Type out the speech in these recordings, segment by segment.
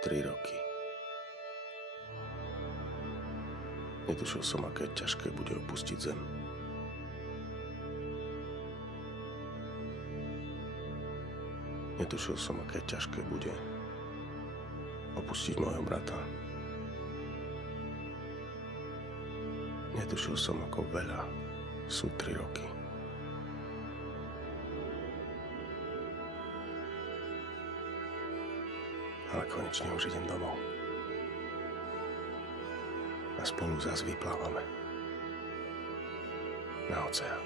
3 roky. Netušil som, aké ťažké bude opustiť zem. Netušil som, aké ťažké bude opustiť môjho brata. Netušil som, ako veľa sú 3 roky. Ale konečne už idem domov. A spolu zas vyplávame na oceán.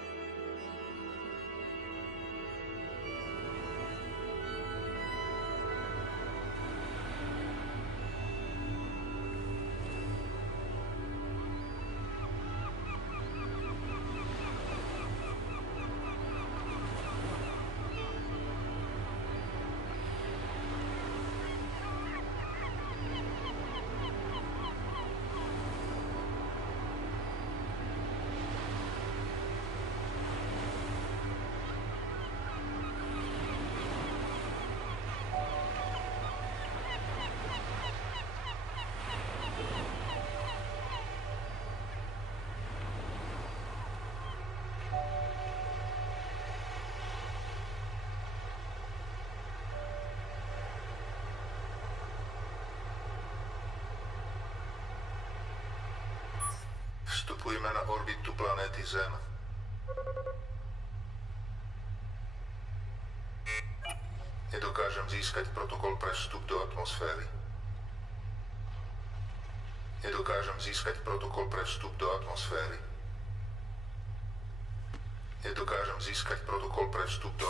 Vstupujeme na orbitu planéty Zem. Nedokážem získať protokol pre vstup do atmosféry. Nedokážem získať protokol pre vstup do atmosféry. Nedokážem získať protokol pre vstup do...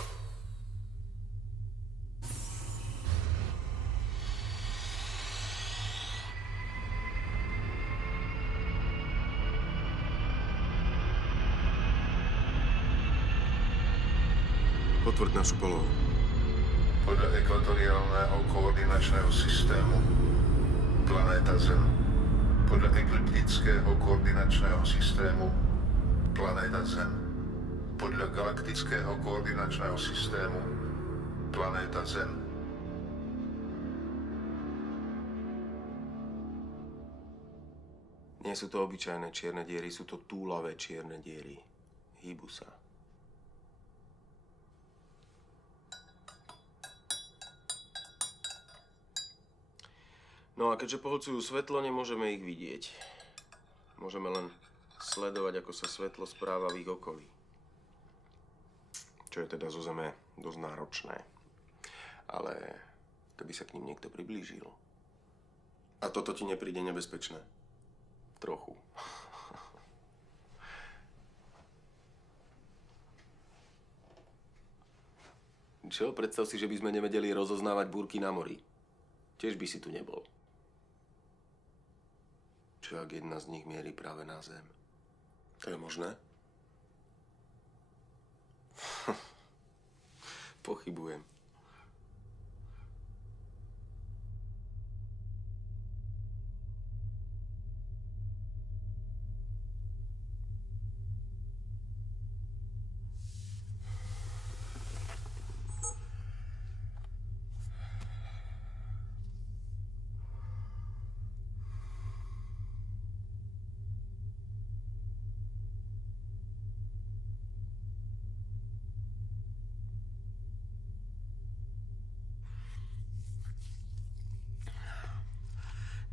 Potvrď našu polohu. Podľa ekvatoriálneho koordinačného systému planéta Zem. Podľa ekliptického koordinačného systému planéta Zem. Podľa galaktického koordinačného systému planéta Zem. Nie sú to obyčajné čierne diery, sú to túlavé čierne diery. Hýbu sa. No a keďže pohlcujú svetlo, nemôžeme ich vidieť. Môžeme len sledovať, ako sa svetlo správa v ich okolí. Čo je teda zo Zeme dosť náročné. Ale keby sa k ním niekto priblížil. A toto ti nepríde nebezpečné? Trochu. Čo? Predstav si, že by sme nevedeli rozoznávať búrky na mori. Tiež by si tu nebol. Čo ak jedna z nich mierí práve na Zem? To je možné? Pochybujem.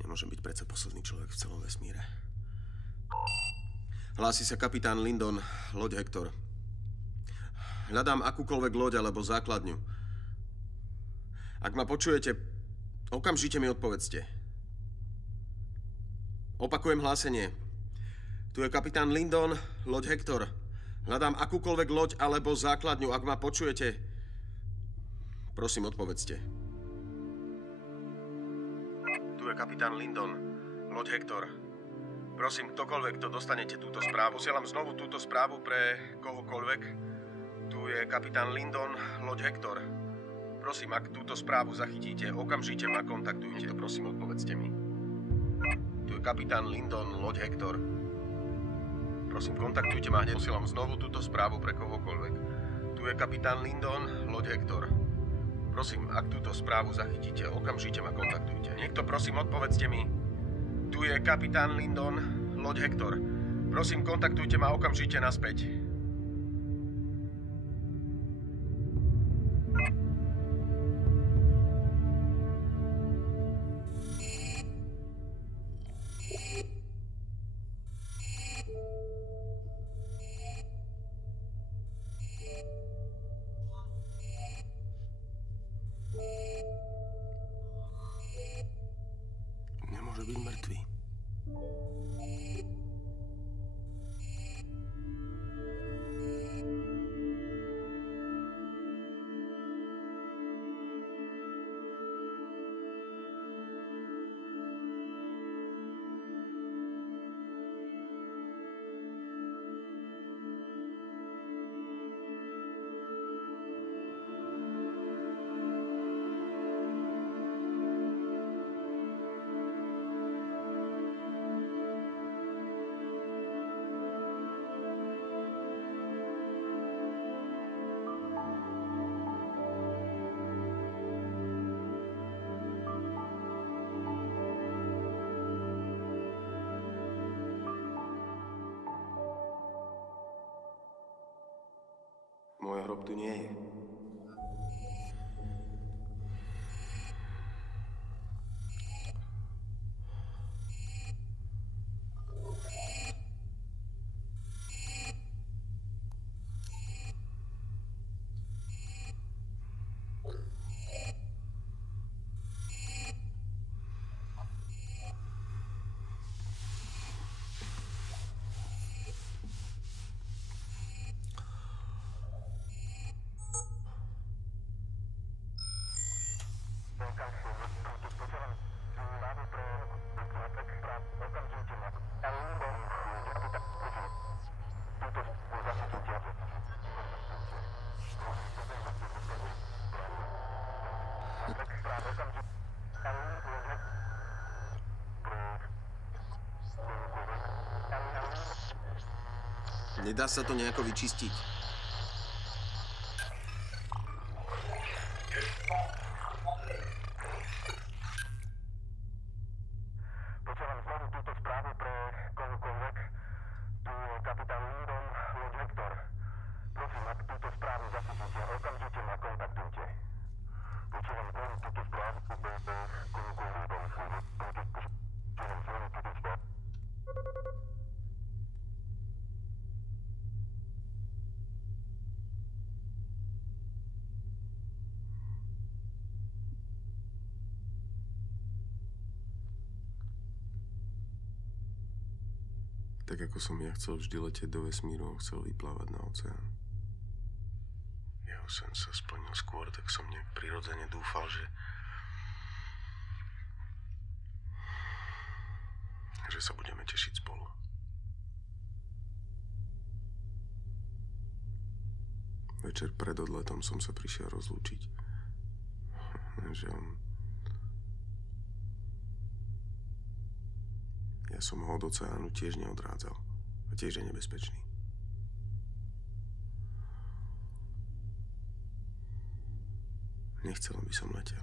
Nemôžem byť predsa posledný človek v celom vesmíre. Hlási sa kapitán Lindon, loď Hector. Hľadám akúkoľvek loď alebo základňu. Ak ma počujete, okamžite mi odpovedzte. Opakujem hlásenie. Tu je kapitán Lindon, loď Hector. Hľadám akúkoľvek loď alebo základňu. Ak ma počujete, prosím, odpovedzte. Tu je kapitán Lindon, loď Hector. Prosím, ktokoľvek, kto dostanete túto správu. Posielam znovu túto správu pre kohokoľvek. Tu je kapitán Lindon, loď Hector. Prosím, ak túto správu zachytíte, okamžite ma kontaktujte. Prosím, odpovedzte mi. Tu je kapitán Lindon, loď Hector. Prosím, kontaktujte ma hneď. Posielam znovu túto správu pre kohokoľvek. Tu je kapitán Lindon, loď Hector. Prosím, ak túto správu zachytíte, okamžite ma kontaktujte. Niekto, prosím, odpovedzte mi. Tu je kapitán Lindon, loď Hector. Prosím, kontaktujte ma okamžite naspäť. Nemôže byť mŕtvý. Môj hrob tu nie je. Nedá sa to nejako vyčistiť. Počúvam znovu túto správu pre kohokoľvek. Tu je kapitán Lindon, loď Hector. Prosím, ak túto správu zachytíte, okamžite ma kontaktujte. Počúvam znovu túto správu pre kohokoľvek. Počúvam znovu túto správu. Tak ako som ja chcel vždy letieť do vesmíru, on chcel vyplávať na oceán. Jeho sen sa splnil skôr, tak som nejak prirodzene dúfal, že sa budeme tešiť spolu. Večer pred odletom som sa prišiel rozlúčiť. Že on... Ja som ho od oceánu tiež neodrádzal. A tiež je nebezpečný. Nechcel, aby som letel.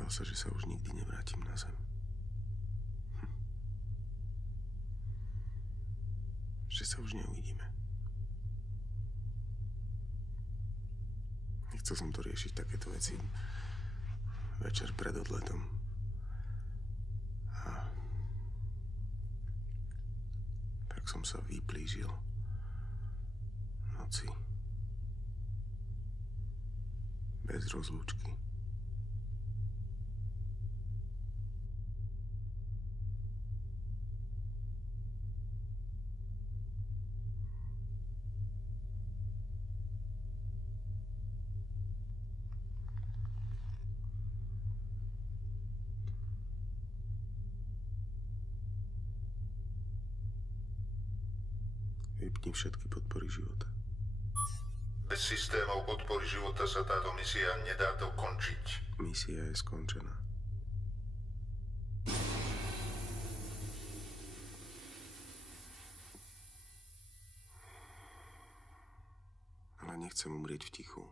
Bál sa, že sa už nikdy nevrátim na zem. Že sa už neuvidíme. Nechcel som to riešiť, takéto veci. Večer pred odletom. A tak som sa vyplížil v noci. Bez rozlúčky. Vypni všetky podpory života. Bez systémov podpory života sa táto misia nedá dokončiť. Misia je skončená. Ale nechcem umrieť v tichu.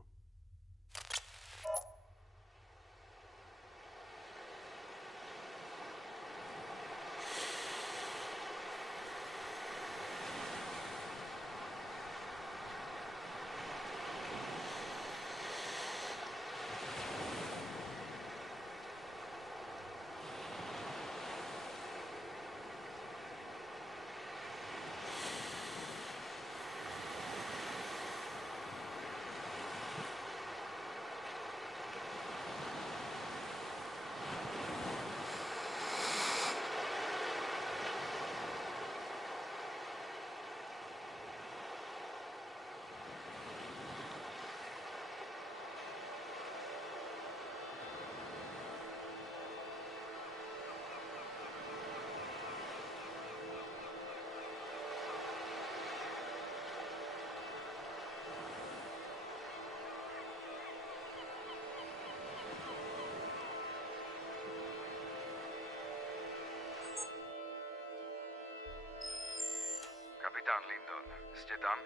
Kapitán Lindon, ste tam?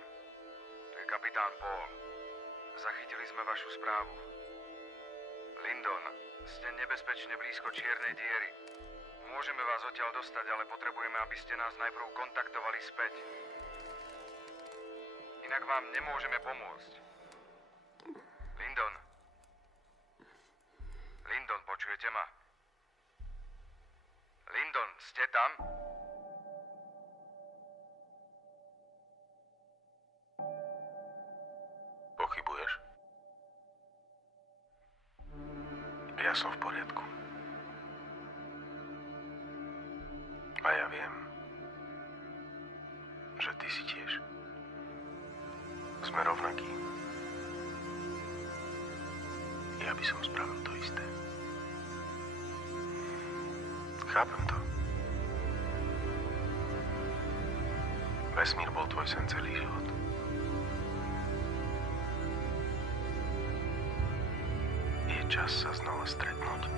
To je kapitán Paul. Zachytili sme vašu správu. Lindon, ste nebezpečne blízko čiernej diery. Môžeme vás odtiaľ dostať, ale potrebujeme, aby ste nás najprv kontaktovali späť. Inak vám nemôžeme pomôcť. Lindon? Lindon, počujete ma? Lindon, ste tam? Pochybuješ? Ja som v poriadku. A ja viem, že ty si tiež. Sme rovnakí. Ja by som spravil to isté. Chápem to. Vesmír bol tvoj sen celý život. Je čas sa znova stretnúť.